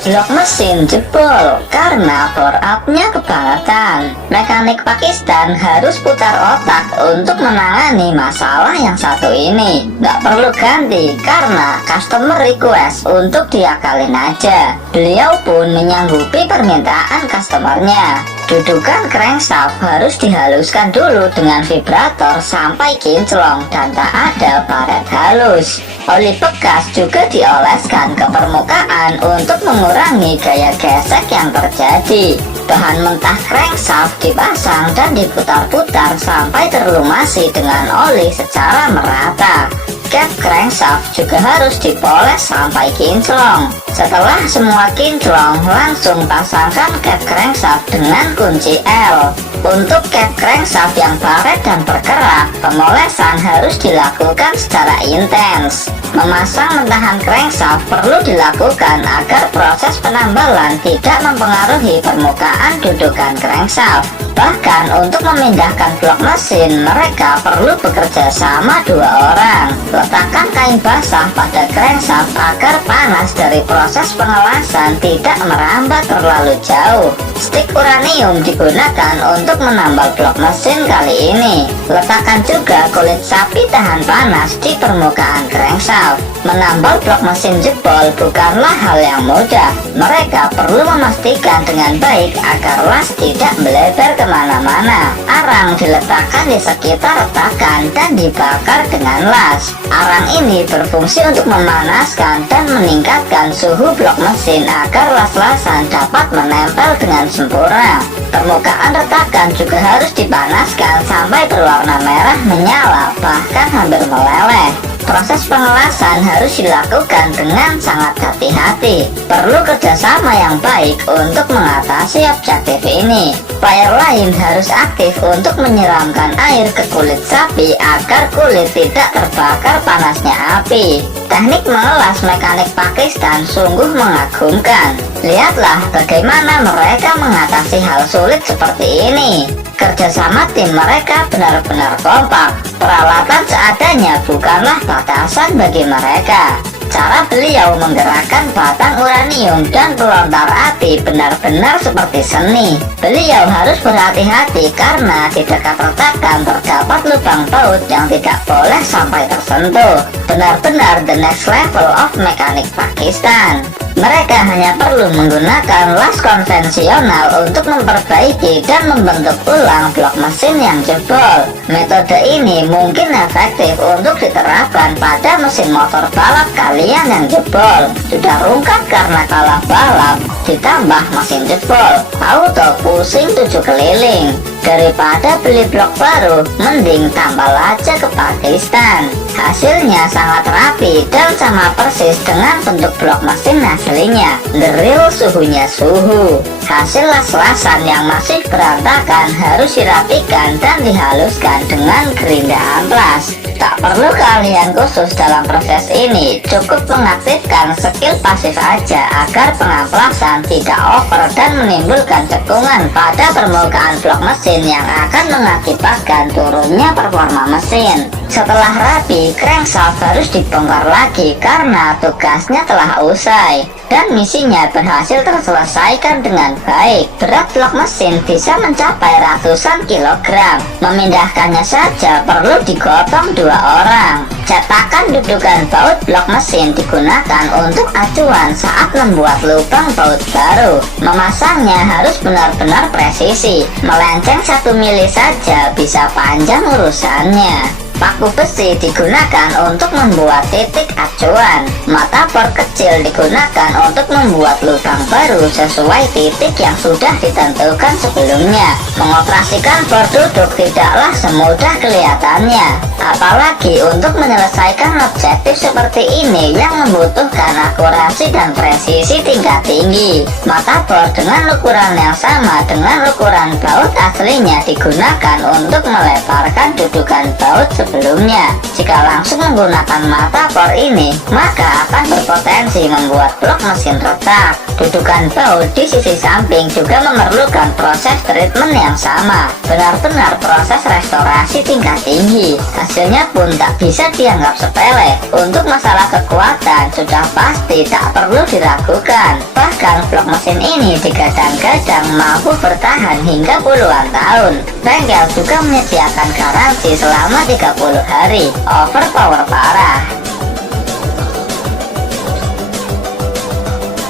Blok mesin jebol karena bore up-nya kebangetan. Mekanik Pakistan harus putar otak untuk menangani masalah yang satu ini. Nggak perlu ganti karena customer request untuk diakalin aja. Beliau pun menyanggupi permintaan customernya. Dudukan crankshaft harus dihaluskan dulu dengan vibrator sampai kinclong dan tak ada baret halus. Oli bekas juga dioleskan ke permukaan untuk mengurangi gaya gesek yang terjadi. Bahan mentah crankshaft dipasang dan diputar-putar sampai terlumasi dengan oli secara merata. Cap crankshaft juga harus dipoles sampai kinclong. Setelah semua kinclong, langsung pasangkan cap crankshaft dengan kunci L. Untuk cap crankshaft yang baret dan berkerak, pemolesan harus dilakukan secara intens. Memasang mentahan crankshaft perlu dilakukan agar proses penambalan tidak mempengaruhi permukaan dudukan crankshaft. Bahkan untuk memindahkan blok mesin, mereka perlu bekerja sama 2 orang. Letakkan kain basah pada crankshaft agar panas dari proses pengelasan tidak merambat terlalu jauh. Stik uranium digunakan untuk menambal blok mesin kali ini. Letakkan juga kulit sapi tahan panas di permukaan crankshaft. Menambal blok mesin jebol bukanlah hal yang mudah. Mereka perlu memastikan dengan baik agar las tidak melebar kemana-mana. Arang diletakkan di sekitar retakan dan dibakar dengan las. Arang ini berfungsi untuk memanaskan dan meningkatkan suhu blok mesin agar las-lasan dapat menempel dengan sempurna. Permukaan retakan juga harus dipanaskan sampai berwarna merah menyala, bahkan hampir meleleh. Proses pengelasan harus dilakukan dengan sangat hati-hati. Perlu kerjasama yang baik untuk mengatasi objektif ini. Player lain harus aktif untuk menyiramkan air ke kulit sapi agar kulit tidak terbakar panasnya api. Teknik mengelas mekanik Pakistan sungguh mengagumkan. Lihatlah bagaimana mereka mengatasi hal sulit seperti ini. Kerjasama tim mereka benar-benar kompak. Peralatan seadanya bukanlah batasan bagi mereka. Cara beliau menggerakkan batang uranium dan pelontar api benar-benar seperti seni. Beliau harus berhati-hati karena di dekat retakan terdapat lubang baut yang tidak boleh sampai tersentuh. Benar-benar the next level of mekanik Pakistan. Mereka hanya perlu menggunakan las konvensional untuk memperbaiki dan membentuk ulang blok mesin yang jebol. Metode ini mungkin efektif untuk diterapkan pada mesin motor balap kalian yang jebol. Sudah rungkat karena kalah balap, ditambah mesin jebol, auto pusing 7 keliling. Daripada beli blok baru, mending tambal aja ke Pakistan. Hasilnya sangat rapi dan sama persis dengan bentuk blok mesin aslinya. The real suhunya suhu. Hasil las-lasan yang masih berantakan harus dirapikan dan dihaluskan dengan gerinda amplas. Tak perlu kalian khusus dalam proses ini, cukup mengaktifkan skill pasif aja agar pengamplasan tidak over dan menimbulkan cekungan pada permukaan blok mesin yang akan mengakibatkan turunnya performa mesin. Setelah rapi, crankshaft harus dibongkar lagi karena tugasnya telah usai dan misinya berhasil terselesaikan dengan baik. Berat blok mesin bisa mencapai ratusan kilogram. Memindahkannya saja perlu digotong 2 orang. Cetakan dudukan baut blok mesin digunakan untuk acuan saat membuat lubang baut baru. Memasangnya harus benar-benar presisi. Melenceng 1 mili saja bisa panjang urusannya. Paku besi digunakan untuk membuat titik acuan. Mata bor kecil digunakan untuk membuat lubang baru sesuai titik yang sudah ditentukan sebelumnya. Mengoperasikan bor duduk tidaklah semudah kelihatannya, apalagi untuk menyelesaikan objektif seperti ini yang membutuhkan akurasi dan presisi tingkat tinggi. Mata bor dengan ukuran yang sama dengan ukuran baut aslinya digunakan untuk melebarkan dudukan baut sebelumnya. Jika langsung menggunakan mata bor ini, maka akan berpotensi membuat blok mesin retak. Dudukan baut di sisi samping juga memerlukan proses treatment yang sama, benar-benar proses restorasi tingkat tinggi. Hasilnya pun tak bisa dianggap sepele. Untuk masalah kekuatan sudah pasti tak perlu diragukan. Bahkan blok mesin ini digadang-gadang mampu bertahan hingga puluhan tahun. Bengkel juga menyediakan garansi selama 30 hari. Overpower parah.